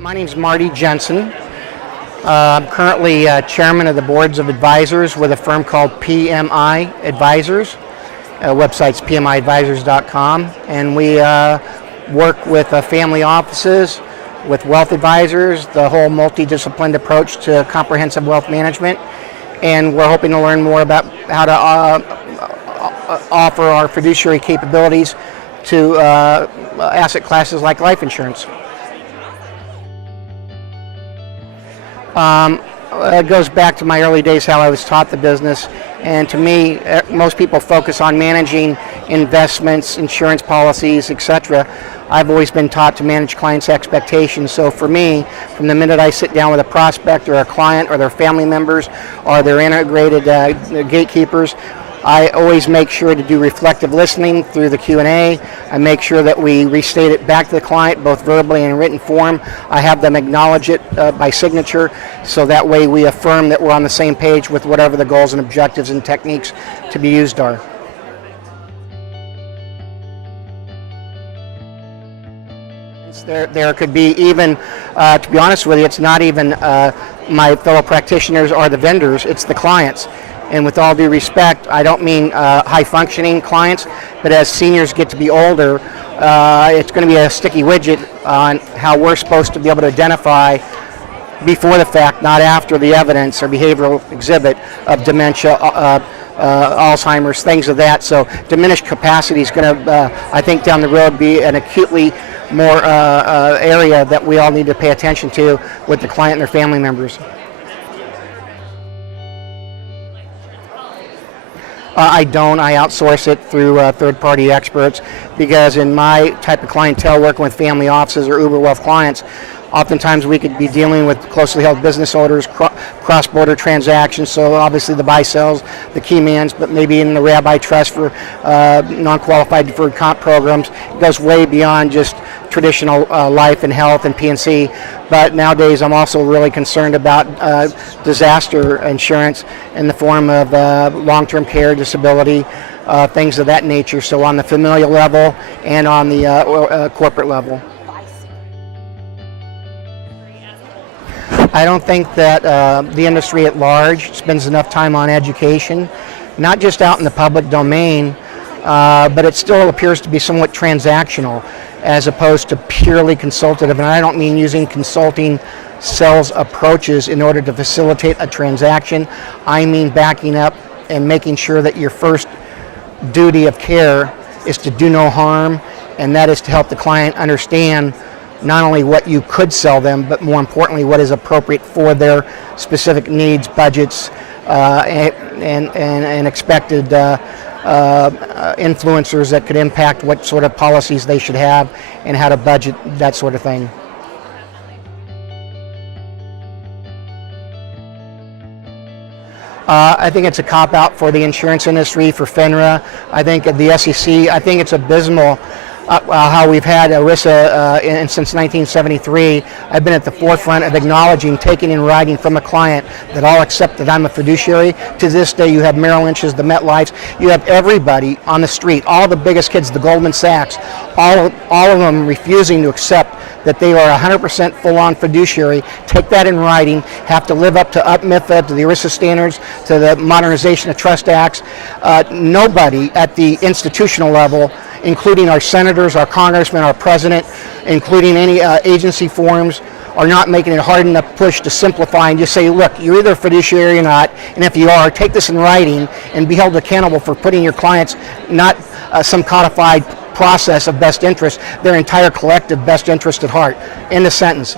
My name is Marty Jensen. I'm currently chairman of the boards of advisors with a firm called PMI Advisors. Website's pmiadvisors.com, and we work with family offices, with wealth advisors, the whole multidisciplined approach to comprehensive wealth management, and we're hoping to learn more about how to offer our fiduciary capabilities to asset classes like life insurance. It goes back to my early days, how I was taught the business, and to me, most people focus on managing investments, insurance policies, etc. I've always been taught to manage clients' expectations. So for me, from the minute I sit down with a prospect or a client or their family members or their integrated gatekeepers, I always make sure to do reflective listening through the Q&A. I make sure that we restate it back to the client, both verbally and in written form. I have them acknowledge it by signature, so that way we affirm that we're on the same page with whatever the goals and objectives and techniques to be used are. There could be even, to be honest with you, it's not even my fellow practitioners or the vendors, it's the clients. And with all due respect, I don't mean high-functioning clients, but as seniors get to be older, it's going to be a sticky widget on how we're supposed to be able to identify before the fact, not after the evidence or behavioral exhibit of dementia, Alzheimer's, things of that. So diminished capacity is going to, I think, down the road be an acutely more area that we all need to pay attention to with the client and their family members. I don't. I outsource it through third-party experts, because in my type of clientele, working with family offices or uber wealth clients, oftentimes we could be dealing with closely held business owners, cross-border transactions, so obviously the buy-sells, the key mans, but maybe in the rabbi trust for non-qualified deferred comp programs. It goes way beyond just traditional life and health and P&C. But nowadays I'm also really concerned about disaster insurance in the form of long-term care, disability, things of that nature, so on the familial level and on the corporate level. I don't think that the industry at large spends enough time on education, not just out in the public domain, but it still appears to be somewhat transactional as opposed to purely consultative. And I don't mean using consulting sales approaches in order to facilitate a transaction. I mean backing up and making sure that your first duty of care is to do no harm, and that is to help the client understand not only what you could sell them, but more importantly, what is appropriate for their specific needs, budgets, and expected influencers that could impact what sort of policies they should have and how to budget, that sort of thing. I think it's a cop-out for the insurance industry, for FINRA. I think the SEC, I think it's abysmal how we've had ERISA since 1973. I've been at the forefront of acknowledging, taking in writing from a client that I'll accept that I'm a fiduciary. To this day, you have Merrill Lynch's, the MetLife's, you have everybody on the street, all the biggest kids, the Goldman Sachs, all of them refusing to accept that they are 100% full-on fiduciary, take that in writing, have to live up to MIFA, to the ERISA standards, to the Modernization of Trust Acts. Nobody at the institutional level, including our senators, our congressmen, our president, including any agency forums, are not making it hard enough push to simplify and just say, look, you're either a fiduciary or not, and if you are, take this in writing and be held accountable for putting your clients, not some codified process of best interest, their entire collective best interest at heart. End of sentence.